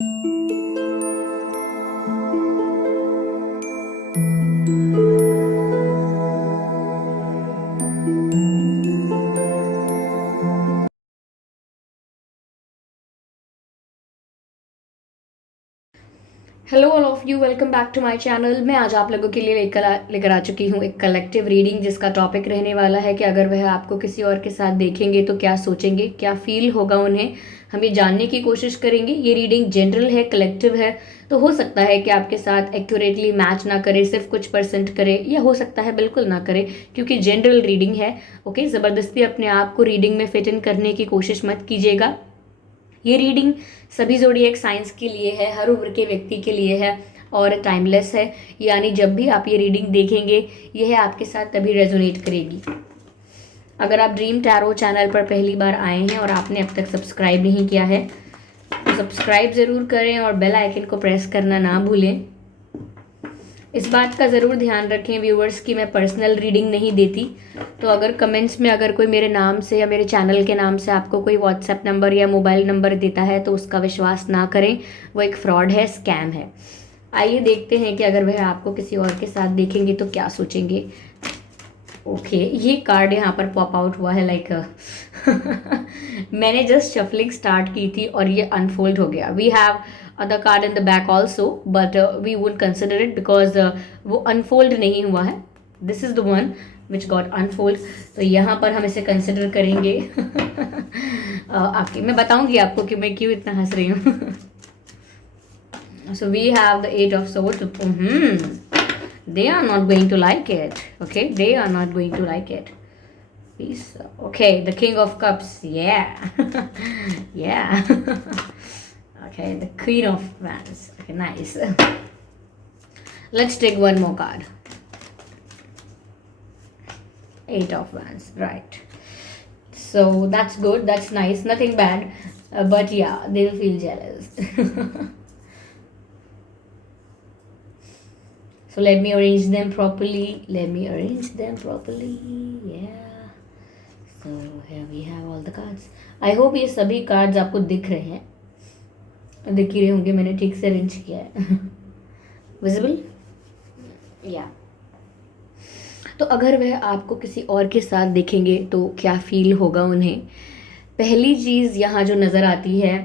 Hello all of you, welcome back to my channel. मैं आज आप लोगों के लिए लेकर आ चुकी हूँ एक कलेक्टिव रीडिंग, जिसका टॉपिक रहने वाला है कि अगर वह आपको किसी और के साथ देखेंगे तो क्या सोचेंगे, क्या फील होगा उन्हें। हम ये जानने की कोशिश करेंगे। ये रीडिंग जनरल है, कलेक्टिव है, तो हो सकता है कि आपके साथ एक्यूरेटली मैच ना करे, सिर्फ कुछ परसेंट करे, या हो सकता है बिल्कुल ना करे, क्योंकि जनरल रीडिंग है। ओके, ज़बरदस्ती अपने आप को रीडिंग में फिट इन करने की कोशिश मत कीजिएगा। ये रीडिंग सभी ज़ोडिएक साइंस के लिए है, हर उम्र के व्यक्ति के लिए है और टाइमलेस है। यानी जब भी आप ये रीडिंग देखेंगे, यह आपके साथ तभी रेजोनेट करेगी। अगर आप ड्रीम टैरो चैनल पर पहली बार आए हैं और आपने अब तक सब्सक्राइब नहीं किया है तो सब्सक्राइब ज़रूर करें और बेल आइकन को प्रेस करना ना भूलें। इस बात का ज़रूर ध्यान रखें व्यूअर्स कि मैं पर्सनल रीडिंग नहीं देती। तो अगर कमेंट्स में अगर कोई मेरे नाम से या मेरे चैनल के नाम से आपको कोई व्हाट्सएप नंबर या मोबाइल नंबर देता है तो उसका विश्वास ना करें, वो एक फ्रॉड है, स्कैम है। आइए देखते हैं कि अगर वह आपको किसी और के साथ देखेंगे तो क्या सोचेंगे। ओके, ये कार्ड यहाँ पर पॉप आउट हुआ है लाइक मैंने जस्ट शफलिंग स्टार्ट की थी और ये अनफोल्ड हो गया। We have other card in the back also, but we would consider it because वो अनफोल्ड नहीं हुआ है। This is the one which got unfold, तो यहाँ पर हम इसे कंसिडर करेंगे। आपके मैं बताऊंगी आपको कि मैं क्यों इतना हंस रही हूँ। So we have the eight of swords. They are not going to like it. Okay, they are not going to like it. Peace. Okay, the King of Cups. Yeah. Yeah. Okay, the Queen of Wands. Okay, nice. Let's take one more card. Eight of Wands. Right. So that's good. That's nice. Nothing bad. But yeah, they'll feel jealous. So let me arrange them properly. Let me arrange them properly. Yeah. So here we have all the cards. I hope ये सभी cards आपको दिख रहे हैं। दिख ही रहे होंगे, मैंने ठीक से अरेंज किया है। विजिबल? या। तो अगर वह आपको किसी और के साथ देखेंगे तो क्या फील होगा उन्हें। पहली चीज़ यहाँ जो नज़र आती है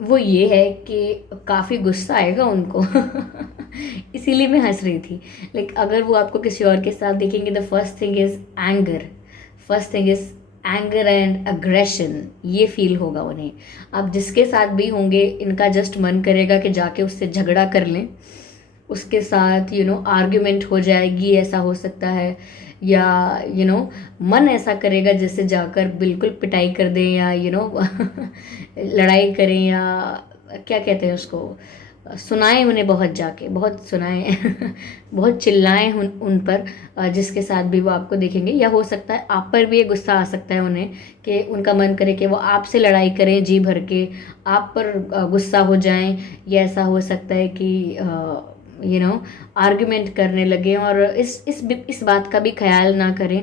वो ये है कि काफ़ी गुस्सा आएगा उनको। इसीलिए मैं हंस रही थी। लाइक अगर वो आपको किसी और के साथ देखेंगे, the first thing is anger. First thing is anger and aggression, ये फील होगा उन्हें। आप जिसके साथ भी होंगे, इनका जस्ट मन करेगा कि जाके उससे झगड़ा कर लें, उसके साथ आर्ग्यूमेंट हो जाएगी, ऐसा हो सकता है। या मन ऐसा करेगा जैसे जाकर बिल्कुल पिटाई कर दें, या लड़ाई करें, या क्या कहते हैं उसको, सुनाएं उन्हें, बहुत जाके बहुत सुनाएं। बहुत चिल्लाएं उन पर, जिसके साथ भी वो आपको देखेंगे। या हो सकता है आप पर भी ये गुस्सा आ सकता है उन्हें कि उनका मन करे कि वो आपसे लड़ाई करें जी भर के, आप पर गुस्सा हो जाएं। या ऐसा हो सकता है कि आर्ग्यूमेंट करने लगे और इस बात का भी ख्याल ना करें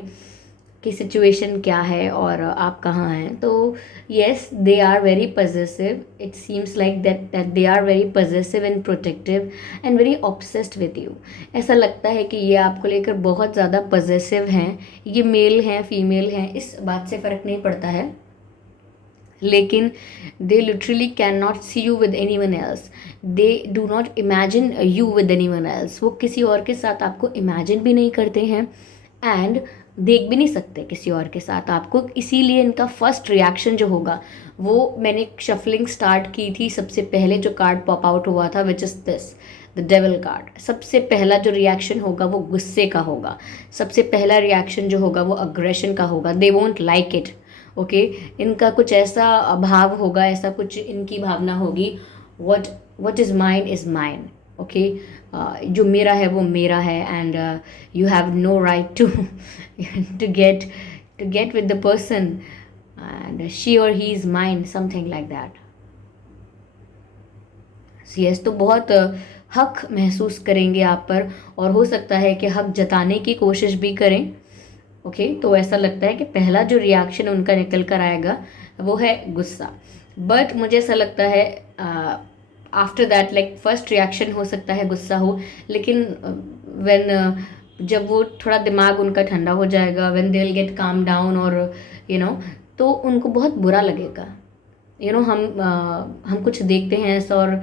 कि सिचुएशन क्या है और आप कहाँ हैं। तो yes, they are very possessive. It seems like that they are very possessive and protective and very obsessed with you. ऐसा लगता है कि ये आपको लेकर बहुत ज़्यादा पजेसिव हैं। ये मेल हैं, फीमेल हैं, इस बात से फ़र्क नहीं पड़ता है, लेकिन they literally can not see you with any one else. They do not imagine you with any one else. वो किसी और के साथ आपको इमेजिन भी नहीं करते हैं एंड देख भी नहीं सकते किसी और के साथ आपको। इसीलिए इनका फर्स्ट रिएक्शन जो होगा, वो मैंने शफलिंग स्टार्ट की थी, सबसे पहले जो कार्ड पॉप आउट हुआ था which is this, the devil card. सबसे पहला जो रिएक्शन होगा वो गुस्से का होगा। सबसे पहला रिएक्शन जो होगा वो अग्रेशन का होगा। They won't like it. Okay, इनका कुछ ऐसा भाव होगा, ऐसा कुछ इनकी भावना होगी, what is mine is mine. Okay, जो मेरा है वो मेरा है and you have no right to get with the person and she और he is mine, something like that. Yes, तो बहुत हक महसूस करेंगे आप पर, और हो सकता है कि हक जताने की कोशिश भी करें। ओके, तो ऐसा लगता है कि पहला जो रिएक्शन उनका निकल कर आएगा वो है गुस्सा। बट मुझे ऐसा लगता है after that like first reaction हो सकता है गुस्सा हो, लेकिन व्हेन जब वो थोड़ा दिमाग उनका ठंडा हो जाएगा, when they will get calm down, और यू नो, तो उनको बहुत बुरा लगेगा। हम कुछ देखते हैं ऐसा और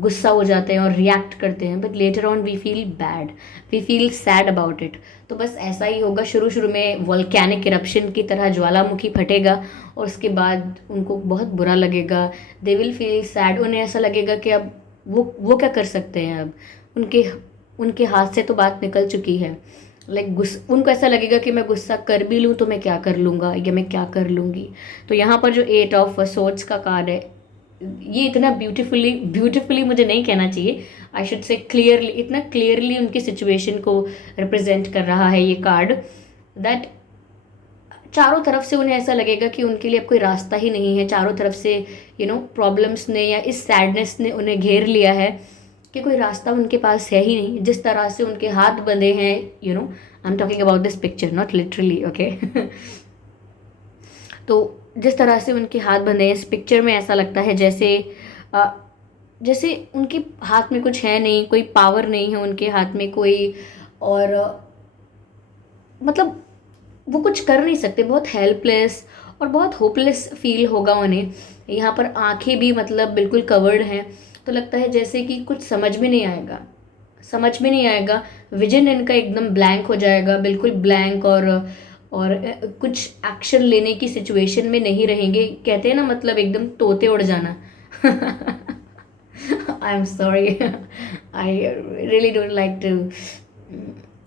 गुस्सा हो जाते हैं और रिएक्ट करते हैं, but later on we feel bad, we feel sad about it. तो बस ऐसा ही होगा, शुरू शुरू में वोल्केनिक इरप्शन की तरह ज्वालामुखी फटेगा और उसके बाद उनको बहुत बुरा लगेगा, दे विल फील सैड, उन्हें ऐसा लगेगा कि अब वो क्या कर सकते हैं, अब उनके उनके हाथ से तो बात निकल चुकी है। उनको ऐसा लगेगा कि मैं गुस्सा कर भी लूँ तो मैं क्या कर लूँगा या मैं क्या कर लूँगी। तो यहाँ पर जो 8 ऑफ सोर्ड्स का कार्ड है, ये इतना ब्यूटीफुली ब्यूटीफुली मुझे नहीं कहना चाहिए, आई शुड से क्लियरली, इतना क्लियरली उनकी सिचुएशन को रिप्रेजेंट कर रहा है ये कार्ड, दैट चारों तरफ से उन्हें ऐसा लगेगा कि उनके लिए अब कोई रास्ता ही नहीं है। चारों तरफ से प्रॉब्लम्स ने या इस सैडनेस ने उन्हें घेर लिया है कि कोई रास्ता उनके पास है ही नहीं। जिस तरह से उनके हाथ बंधे हैं, I am talking about this picture, not literally, okay. तो जिस तरह से उनके हाथ बंधे हैं इस पिक्चर में, ऐसा लगता है जैसे उनके हाथ में कुछ है नहीं, कोई पावर नहीं है उनके हाथ में कोई, और मतलब वो कुछ कर नहीं सकते, बहुत हेल्पलेस और बहुत होपलेस फील होगा उन्हें। यहाँ पर आंखें भी मतलब बिल्कुल कवर्ड हैं, तो लगता है जैसे कि कुछ समझ में नहीं आएगा, समझ में नहीं आएगा, विजन इनका एकदम ब्लैंक हो जाएगा, बिल्कुल ब्लैंक, और कुछ एक्शन लेने की सिचुएशन में नहीं रहेंगे। कहते हैं ना, मतलब एकदम तोते उड़ जाना। I am sorry, I really don't like to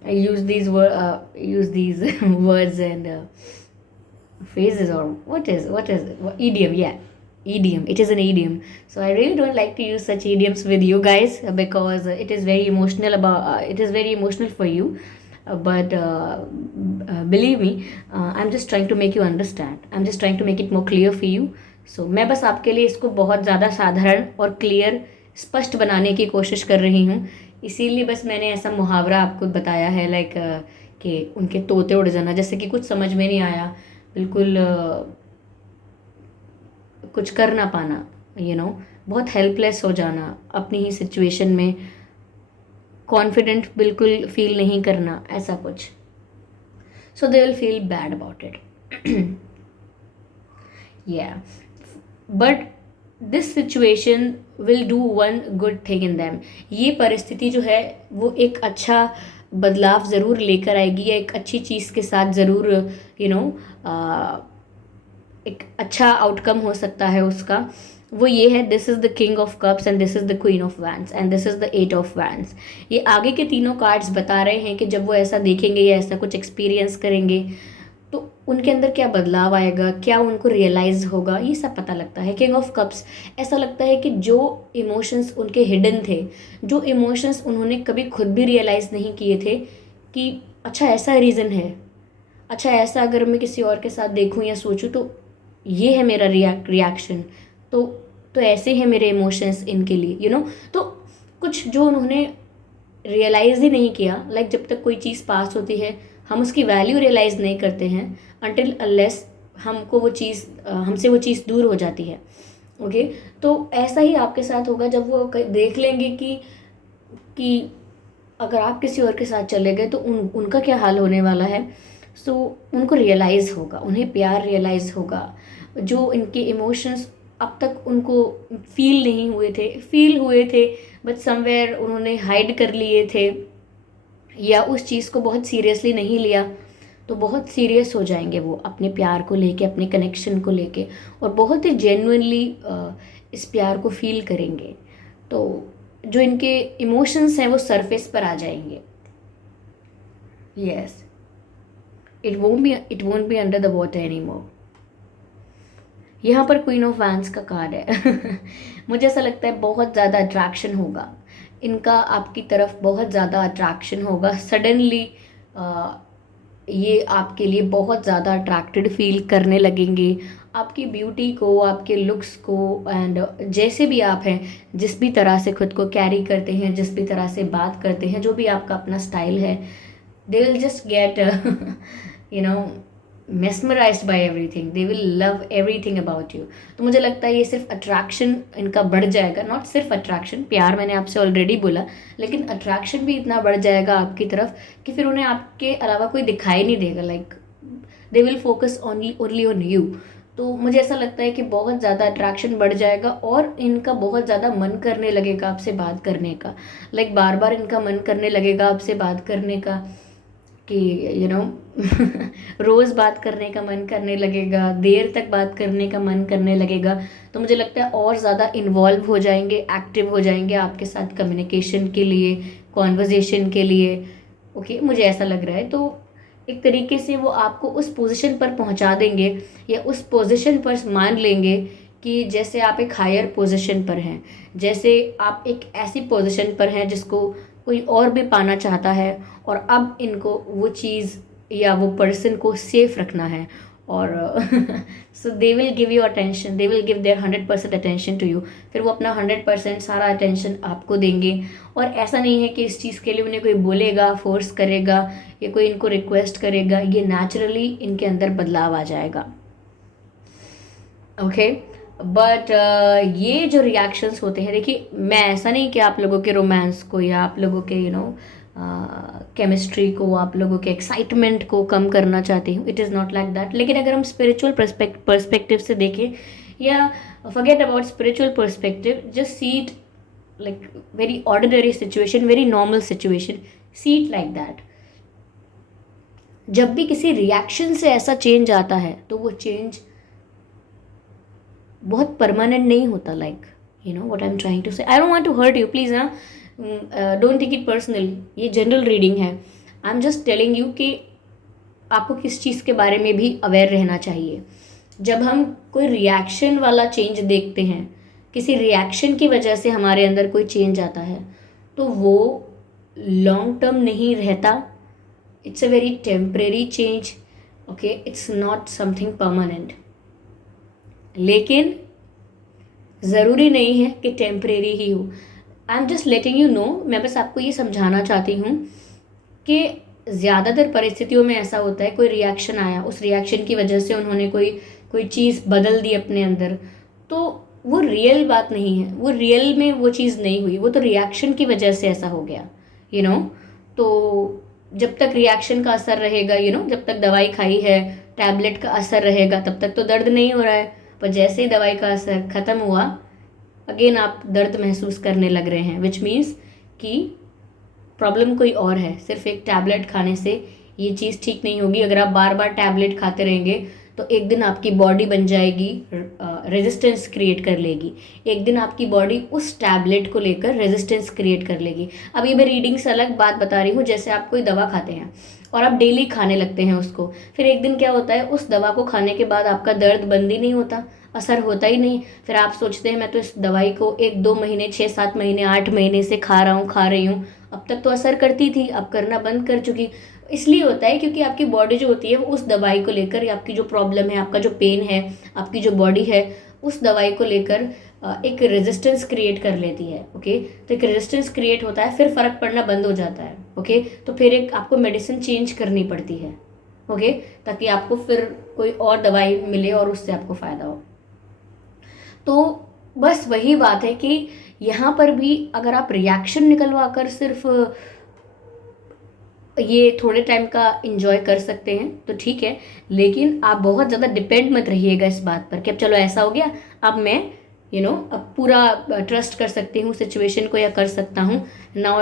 use these words and phrases, or what is idiom, yeah, idiom, it is an idiom. So I really don't like to use such idioms with you guys, because it is very emotional it is very emotional for you. But believe me, I'm just trying to make you understand, I'm just trying to make it more clear for you. So मैं बस आपके लिए इसको बहुत ज़्यादा साधारण और clear, स्पष्ट बनाने की कोशिश कर रही हूँ, इसीलिए बस मैंने ऐसा मुहावरा आपको बताया है, लाइक कि उनके तोते उड़ जाना, जैसे कि कुछ समझ में नहीं आया, बिल्कुल कुछ कर ना पाना, बहुत हेल्पलेस हो जाना अपनी ही सिचुएशन में, कॉन्फिडेंट बिल्कुल फील नहीं करना, ऐसा कुछ। So they will feel bad about it. या but this situation will do one good thing in them. ये परिस्थिति जो है वो एक अच्छा बदलाव ज़रूर लेकर आएगी, या एक अच्छी चीज़ के साथ ज़रूर एक अच्छा आउटकम हो सकता है उसका। वो ये है, this is the king of cups and this is the queen of wands and this is the 8 of wands. ये आगे के तीनों कार्ड्स बता रहे हैं कि जब वो ऐसा देखेंगे या ऐसा कुछ एक्सपीरियंस करेंगे तो उनके अंदर क्या बदलाव आएगा, क्या उनको रियलाइज़ होगा, ये सब पता लगता है। किंग ऑफ कप्स, ऐसा लगता है कि जो इमोशंस उनके हिडन थे, जो इमोशंस उन्होंने कभी खुद भी रियलाइज़ नहीं किए थे कि अच्छा ऐसा रीज़न है, अच्छा ऐसा अगर मैं किसी और के साथ देखूं या सोचूं तो ये है मेरा रिएक्शन, तो ऐसे हैं मेरे इमोशंस इनके लिए, तो कुछ जो उन्होंने रियलाइज़ ही नहीं किया, लाइक जब तक कोई चीज़ पास होती है हम उसकी वैल्यू रियलाइज़ नहीं करते हैं अनटिल अनलेस हमको वो चीज़ हमसे वो चीज़ दूर हो जाती है। ओके, तो ऐसा ही आपके साथ होगा जब वो देख लेंगे कि अगर आप किसी और के साथ चले गए तो उनका क्या हाल होने वाला है। सो उनको रियलाइज़ होगा, उन्हें प्यार रियलाइज़ होगा, जो इनके इमोशंस अब तक उनको फील हुए थे बट समवेयर उन्होंने हाइड कर लिए थे या उस चीज़ को बहुत सीरियसली नहीं लिया, तो बहुत सीरियस हो जाएंगे वो अपने प्यार को लेके, अपने कनेक्शन को लेके, और बहुत ही जेन्युइनली इस प्यार को फील करेंगे। तो जो इनके इमोशंस हैं वो सरफेस पर आ जाएंगे। Yes, it won't be under the water any more. यहाँ पर क्वीन ऑफ वैंड्स का कार्ड है। मुझे ऐसा लगता है बहुत ज़्यादा अट्रैक्शन होगा इनका, आपकी तरफ बहुत ज़्यादा अट्रैक्शन होगा। सडनली ये आपके लिए बहुत ज़्यादा अट्रैक्टेड फील करने लगेंगे, आपकी ब्यूटी को, आपके लुक्स को, एंड जैसे भी आप हैं, जिस भी तरह से खुद को कैरी करते हैं, जिस भी तरह से बात करते हैं, जो भी आपका अपना स्टाइल है, they will just get mesmerized by everything, they will love everything about you. तो मुझे लगता है ये सिर्फ अट्रैक्शन इनका बढ़ जाएगा, नॉट सिर्फ अट्रैक्शन, प्यार मैंने आपसे ऑलरेडी बोला, लेकिन अट्रैक्शन भी इतना बढ़ जाएगा आपकी तरफ कि फिर उन्हें आपके अलावा कोई दिखाई नहीं देगा, like they will focus only on you. तो मुझे ऐसा लगता है कि बहुत ज़्यादा अट्रैक्शन बढ़ जाएगा और इनका बहुत ज़्यादा मन करने लगेगा आपसे बात करने का, लाइक बार बार इनका मन करने लगेगा आपसे बात करने का, कि यू नो रोज़ बात करने का मन करने लगेगा, देर तक बात करने का मन करने लगेगा। तो मुझे लगता है और ज़्यादा इन्वॉल्व हो जाएंगे, एक्टिव हो जाएंगे आपके साथ कम्युनिकेशन के लिए, कॉन्वर्जेशन के लिए। ओके, मुझे ऐसा लग रहा है। तो एक तरीके से वो आपको उस पोजीशन पर पहुंचा देंगे या उस पोजीशन पर मान लेंगे कि जैसे आप एक हायर पोजीशन पर हैं, जैसे आप एक ऐसी पोजीशन पर हैं जिसको कोई और भी पाना चाहता है, और अब इनको वो चीज़ या वो पर्सन को सेफ रखना है। और so they will give you attention, they will give their 100% attention to you. फिर वो अपना 100% सारा अटेंशन आपको देंगे। और ऐसा नहीं है कि इस चीज़ के लिए उन्हें कोई बोलेगा, फोर्स करेगा या कोई इनको रिक्वेस्ट करेगा, ये नेचुरली इनके अंदर बदलाव आ जाएगा। ओके, बट ये जो रिएक्शंस होते हैं, देखिए मैं ऐसा नहीं कि आप लोगों के रोमांस को या आप लोगों के केमिस्ट्री को, आप लोगों के एक्साइटमेंट को कम करना चाहती हूँ, it is not like that. लेकिन अगर हम स्पिरिचुअल पर्सपेक्टिव से देखें, या forget about spiritual perspective, just see it like very ordinary situation, very normal situation, see it like that. जब भी किसी रिएक्शन से ऐसा चेंज आता है तो वो चेंज बहुत परमानेंट नहीं होता, like you know what I am trying to say. I don't want to hurt you, please ना, डोंट टेक इट पर्सनल, ये जनरल रीडिंग है। I am just telling you कि आपको किस चीज़ के बारे में भी अवेयर रहना चाहिए। जब हम कोई रिएक्शन वाला चेंज देखते हैं, किसी रिएक्शन की वजह से हमारे अंदर कोई चेंज आता है, तो वो लॉन्ग टर्म नहीं रहता, it's a very temporary change. Okay, it's not something permanent. लेकिन ज़रूरी नहीं है कि टेम्परेरी ही हो। आई am just letting you know, मैं बस आपको ये समझाना चाहती हूँ कि ज़्यादातर परिस्थितियों में ऐसा होता है, कोई रिएक्शन आया, उस रिएक्शन की वजह से उन्होंने कोई चीज़ बदल दी अपने अंदर, तो वो रियल बात नहीं है, वो रियल में वो चीज़ नहीं हुई, वो तो रिएक्शन की वजह से ऐसा हो गया, यू नो। तो जब तक रिएक्शन का असर रहेगा, यू नो, जब तक दवाई खाई है, टैबलेट का असर रहेगा, तब तक तो दर्द नहीं हो रहा है। पर जैसे ही दवाई का असर ख़त्म हुआ, अगेन आप दर्द महसूस करने लग रहे हैं, विच मीन्स कि प्रॉब्लम कोई और है। सिर्फ एक टैबलेट खाने से ये चीज़ ठीक नहीं होगी। अगर आप बार बार टैबलेट खाते रहेंगे तो एक दिन आपकी बॉडी बन जाएगी, रेजिस्टेंस क्रिएट कर लेगी। एक दिन आपकी बॉडी उस टैबलेट को लेकर रेजिस्टेंस क्रिएट कर लेगी। अब ये मैं रीडिंग से अलग बात बता रही हूँ, जैसे आप कोई दवा खाते हैं और आप डेली खाने लगते हैं उसको, फिर एक दिन क्या होता है, उस दवा को खाने के बाद आपका दर्द बंद ही नहीं होता, असर होता ही नहीं। फिर आप सोचते हैं मैं तो इस दवाई को 1-2 महीने, 6-7 महीने, 8 महीने से खा रहा हूँ, खा रही हूँ, अब तक तो असर करती थी, अब करना बंद कर चुकी। इसलिए होता है क्योंकि आपकी बॉडी जो होती है वो उस दवाई को लेकर, या आपकी जो प्रॉब्लम है, आपका जो पेन है, आपकी जो बॉडी है, उस दवाई को लेकर एक रेजिस्टेंस क्रिएट कर लेती है। ओके, तो एक रेजिस्टेंस क्रिएट होता है, फिर फ़र्क पड़ना बंद हो जाता है। ओके, तो फिर एक आपको मेडिसिन चेंज करनी पड़ती है। ओके, ताकि आपको फिर कोई और दवाई मिले और उससे आपको फ़ायदा हो। तो बस वही बात है कि यहाँ पर भी अगर आप रिएक्शन निकलवा कर सिर्फ ये थोड़े टाइम का इंजॉय कर सकते हैं तो ठीक है, लेकिन आप बहुत ज़्यादा डिपेंड मत रहिएगा इस बात पर कि अब चलो ऐसा हो गया, अब मैं अब पूरा ट्रस्ट कर सकती हूँ सिचुएशन को या कर सकता हूँ, now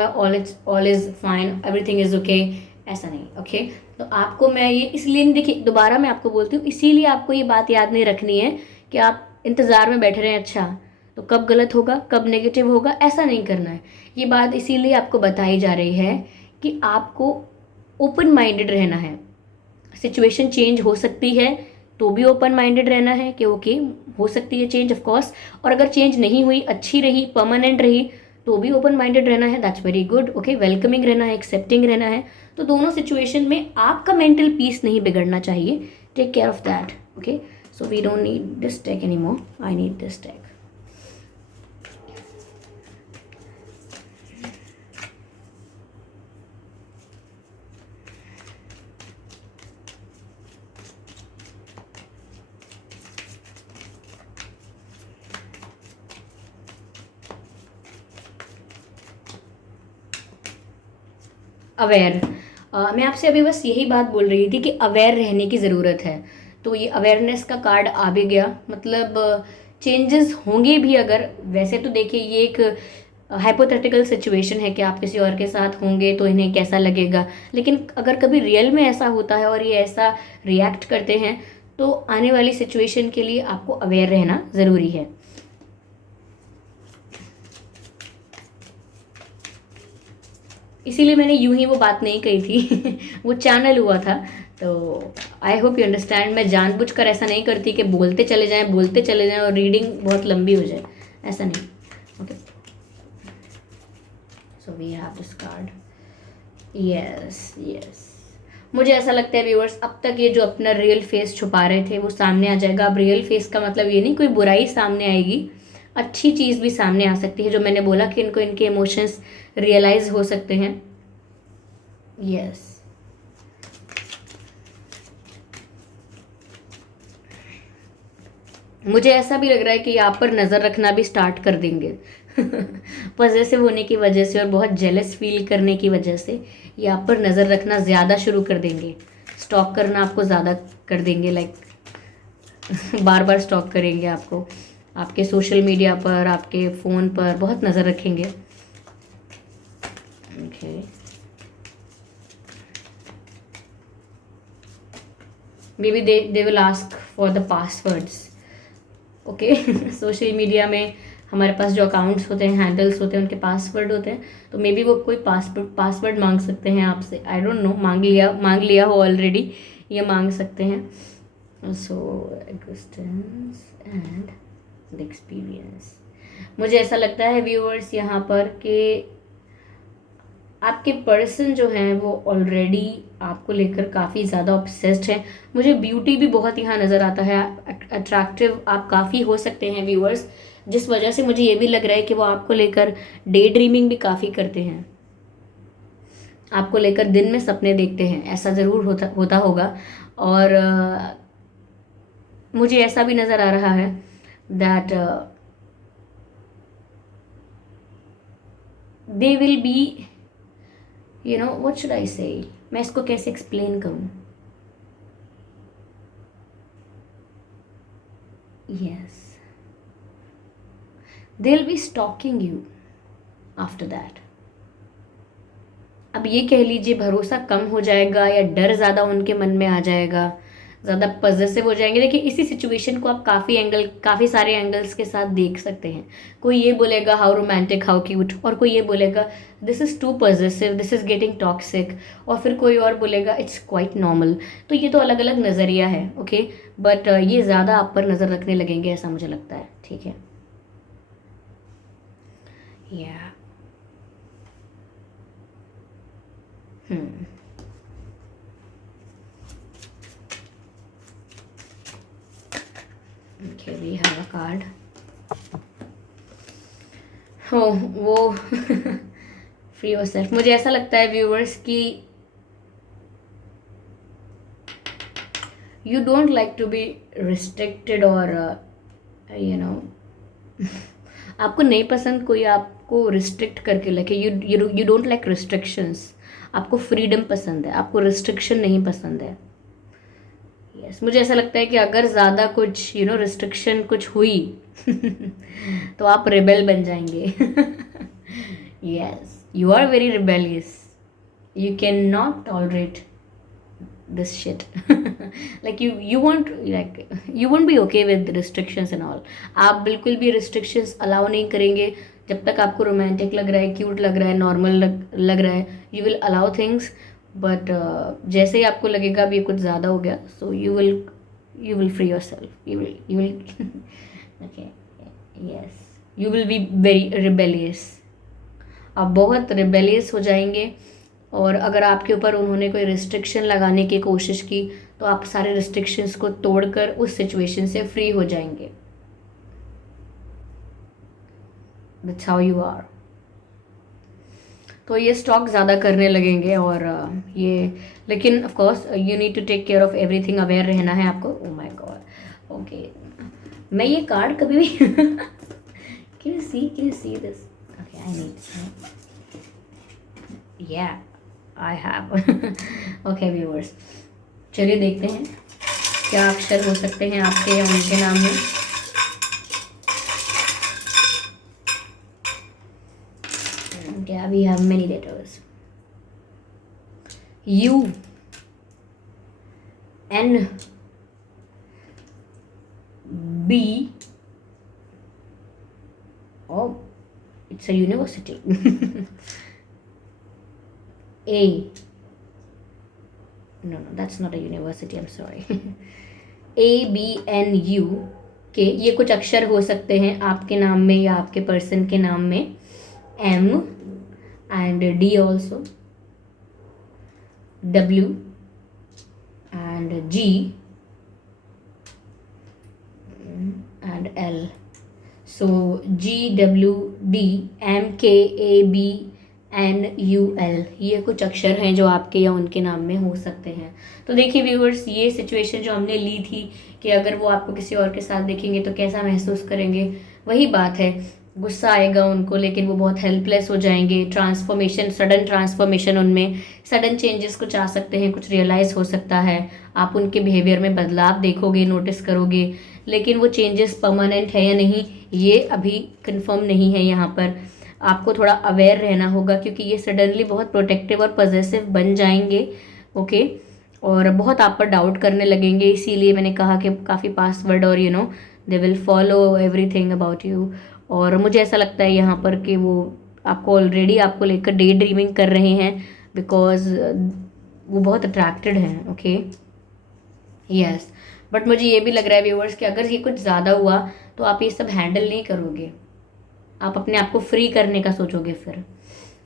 all is fine, everything is okay. ऐसा नहीं। ओके, तो आपको मैं ये इसलिए नहीं, देखिए दोबारा मैं आपको बोलती हूँ, इसीलिए आपको ये बात याद नहीं रखनी है कि आप इंतज़ार में बैठे रहें, अच्छा तो कब गलत होगा, कब नेगेटिव होगा, ऐसा नहीं करना है। ये बात इसीलिए आपको बताई जा रही है कि आपको ओपन माइंडेड रहना है। सिचुएशन चेंज हो सकती है तो भी ओपन माइंडेड रहना है कि ओके हो सकती है चेंज, ऑफ कोर्स। और अगर चेंज नहीं हुई, अच्छी रही, परमानेंट रही, तो भी ओपन माइंडेड रहना है, that's very good. Okay, welcoming रहना है, एक्सेप्टिंग रहना है। तो दोनों सिचुएशन में आपका मेंटल पीस नहीं बिगड़ना चाहिए। Take care of that. Okay, so we don't need this take any more, I need this take. Aware. मैं आपसे अभी बस यही बात बोल रही थी कि अवेयर रहने की ज़रूरत है। तो ये अवेयरनेस का कार्ड आ भी गया, मतलब चेंजेस होंगे भी। अगर वैसे तो देखिए ये एक हाइपोथेटिकल सिचुएशन है कि आप किसी और के साथ होंगे तो इन्हें कैसा लगेगा, लेकिन अगर कभी रियल में ऐसा होता है और ये ऐसा रिएक्ट करते हैं तो आने वाली सिचुएशन के लिए आपको अवेयर रहना ज़रूरी है। इसीलिए मैंने यूं ही वो बात नहीं कही थी वो चैनल हुआ था। तो आई होप यू अंडरस्टैंड, मैं जानबूझकर ऐसा नहीं करती कि बोलते चले जाएं और रीडिंग बहुत लंबी हो जाए, ऐसा नहीं। Okay, so we have this card. Yes yes, मुझे ऐसा लगता है व्यूअर्स, अब तक ये जो अपना रियल फेस छुपा रहे थे वो सामने आ जाएगा। अब रियल फेस का मतलब ये नहीं कोई बुराई सामने आएगी, अच्छी चीज़ भी सामने आ सकती है। जो मैंने बोला कि इनको इनके इमोशंस रियलाइज हो सकते हैं। यस, मुझे ऐसा भी लग रहा है कि यहाँ पर नज़र रखना भी स्टार्ट कर देंगे पॉजिटिव होने की वजह से और बहुत जेलस फील करने की वजह से यहाँ पर नज़र रखना ज़्यादा शुरू कर देंगे। स्टॉक करना आपको ज़्यादा कर देंगे, लाइक बार बार स्टॉक करेंगे आपको, आपके सोशल मीडिया पर, आपके फ़ोन पर बहुत नज़र रखेंगे। Okay, may be they will ask for the passwords. Okay social media में हमारे पास जो अकाउंट्स होते हैं, हैंडल्स होते हैं, उनके पासवर्ड होते हैं, तो मे बी वो कोई पासवर्ड मांग सकते हैं आपसे। आई डोंट नो, मांग लिया हो ऑलरेडी, ये मांग सकते हैं। सो एग्जिस्टेंस एंड द एक्सपीरियंस, मुझे ऐसा लगता है व्यूअर्स यहाँ पर कि आपके पर्सन जो हैं वो ऑलरेडी आपको लेकर काफ़ी ज़्यादा ऑब्सेस्ड हैं। मुझे ब्यूटी भी बहुत यहाँ नज़र आता है, अट्रैक्टिव आप काफ़ी हो सकते हैं व्यूअर्स, जिस वजह से मुझे ये भी लग रहा है कि वो आपको लेकर डे ड्रीमिंग भी काफ़ी करते हैं, आपको लेकर दिन में सपने देखते हैं, ऐसा ज़रूर होता होगा। और मुझे ऐसा भी नज़र आ रहा है that they will be, you know what should I say, मैं इसको कैसे एक्सप्लेन करूं। Yes, they will be stalking you after that. अब ये कह लीजिए भरोसा कम हो जाएगा या डर ज़्यादा उनके मन में आ जाएगा, ज़्यादा पॉजेसिव हो जाएंगे। देखिए इसी सिचुएशन को आप काफ़ी सारे एंगल्स के साथ देख सकते हैं। कोई ये बोलेगा हाउ रोमांटिक, हाउ क्यूट, और कोई ये बोलेगा this is too possessive, this is getting toxic, और फिर कोई और बोलेगा इट्स क्वाइट नॉर्मल। तो ये तो अलग अलग नज़रिया है, ओके, बट ये ज़्यादा आप पर नज़र रखने लगेंगे ऐसा मुझे लगता है, ठीक है। या Okay, we have a card. हो वो फ्री योरसेल्फ, मुझे ऐसा लगता है व्यूअर्स कि you don't like to be restricted, और यू नो आपको नहीं पसंद कोई आपको रिस्ट्रिक्ट करके रखे। यू डोंट लाइक रिस्ट्रिक्शंस, आपको फ्रीडम पसंद है, आपको रिस्ट्रिक्शन नहीं पसंद है। यस, मुझे ऐसा लगता है कि अगर ज़्यादा कुछ रिस्ट्रिक्शन कुछ हुई तो आप रिबेल बन जाएंगे। Yes, you are very rebellious, you can not tolerate this shit like you won't be okay with restrictions and all। आप बिल्कुल भी restrictions अलाउ नहीं करेंगे जब तक आपको रोमांटिक लग रहा है, क्यूट लग रहा है, नॉर्मल लग रहा है। You will allow things, but जैसे ही आपको लगेगा अब ये कुछ ज़्यादा हो गया, so you will free your self, you will okay, yes, you will be very rebellious. आप बहुत रिबेलियस हो जाएंगे, और अगर आपके ऊपर उन्होंने कोई रिस्ट्रिक्शन लगाने की कोशिश की तो आप सारे रिस्ट्रिक्शंस को तोड़कर उस सिचुएशन से फ्री हो जाएंगे। That's how you are. तो ये स्टॉक ज़्यादा करने लगेंगे, और ये, लेकिन of course you need to take care of everything, aware रहना है आपको। ओ माय गॉड, ओके, मैं ये कार्ड कभी भी can you see this, okay, I need या आई हैव। ओके व्यूअर्स, चलिए देखते हैं क्या अक्षर हो सकते हैं आपके या उनके नाम में। क्या we have many letters, U N B, oh it's a university. A, no that's not a university, I'm sorry. A B N U के ये कुछ अक्षर हो सकते हैं आपके नाम में या आपके पर्सन के नाम में। M and D also, W and G and L. So G W D M K A B N U L, ये कुछ अक्षर हैं जो आपके या उनके नाम में हो सकते हैं। तो देखिए व्यूअर्स, ये सिचुएशन जो हमने ली थी कि अगर वो आपको किसी और के साथ देखेंगे तो कैसा महसूस करेंगे, वही बात है, गुस्सा आएगा उनको, लेकिन वो बहुत हेल्पलेस हो जाएंगे। ट्रांसफॉर्मेशन, सडन ट्रांसफॉर्मेशन, उनमें सडन चेंजेस कुछ आ सकते हैं, कुछ रियलाइज़ हो सकता है, आप उनके बिहेवियर में बदलाव देखोगे, नोटिस करोगे, लेकिन वो चेंजेस परमानेंट है या नहीं ये अभी कंफर्म नहीं है। यहाँ पर आपको थोड़ा अवेयर रहना होगा क्योंकि ये सडनली बहुत प्रोटेक्टिव और पॉजेसिव बन जाएंगे। ओके, और बहुत आप पर डाउट करने लगेंगे, इसीलिए मैंने कहा कि काफ़ी पासवर्ड और they will follow everything about you. और मुझे ऐसा लगता है यहाँ पर कि वो आपको ऑलरेडी आपको लेकर डे ड्रीमिंग कर रहे हैं, बिकॉज वो बहुत अट्रैक्टेड हैं। ओके, यस, बट मुझे ये भी लग रहा है व्यूअर्स कि अगर ये कुछ ज़्यादा हुआ तो आप ये सब हैंडल नहीं करोगे, आप अपने आप को फ्री करने का सोचोगे फिर।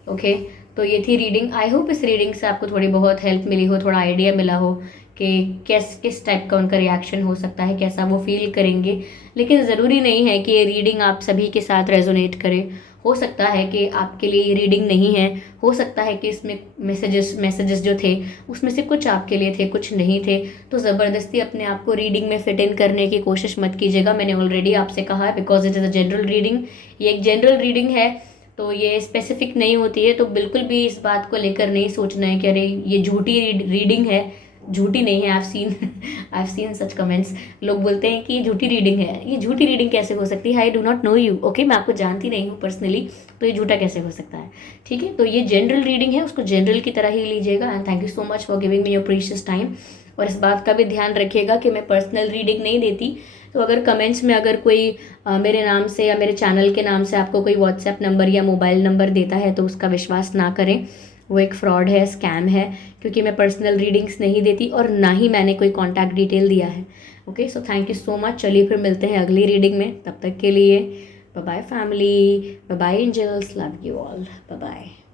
ओके, तो ये थी रीडिंग। आई होप इस रीडिंग से आपको थोड़ी बहुत हेल्प मिली हो, थोड़ा आइडिया मिला हो कि किस टाइप का उनका रिएक्शन हो सकता है, कैसा वो फील करेंगे। लेकिन ज़रूरी नहीं है कि ये रीडिंग आप सभी के साथ रेजोनेट करे। हो सकता है कि आपके लिए ये रीडिंग नहीं है, हो सकता है कि इसमें मैसेजेस जो थे उसमें से कुछ आपके लिए थे, कुछ नहीं थे। तो ज़बरदस्ती अपने आप को रीडिंग में फिट इन करने की कोशिश मत कीजिएगा। मैंने ऑलरेडी आपसे कहा है, because it is a general reading, ये एक जनरल रीडिंग है, तो ये स्पेसिफिक नहीं होती है। तो बिल्कुल भी इस बात को लेकर नहीं सोचना है कि अरे ये झूठी रीडिंग है। झूठी नहीं है, आई सीन सच कमेंट्स। लोग बोलते हैं कि ये झूठी रीडिंग है। ये झूठी रीडिंग कैसे हो सकती है? I do not know you. Okay, मैं आपको जानती नहीं हूँ पर्सनली, तो ये झूठा कैसे हो सकता है? ठीक है, तो ये जनरल रीडिंग है, उसको जनरल की तरह ही लीजिएगा। And thank you so much for giving me your precious time. और इस बात का भी ध्यान रखिएगा कि मैं पर्सनल रीडिंग नहीं देती। तो अगर कमेंट्स में अगर कोई मेरे नाम से या मेरे चैनल के नाम से आपको कोई व्हाट्सएप नंबर या मोबाइल नंबर देता है तो उसका विश्वास ना करें, वो एक फ्रॉड है, स्कैम है, क्योंकि मैं पर्सनल रीडिंग्स नहीं देती और ना ही मैंने कोई कॉन्टैक्ट डिटेल दिया है। Okay, so thank you so much. चलिए फिर मिलते हैं अगली रीडिंग में, तब तक के लिए bye bye family, bye bye angels, love you all, bye bye.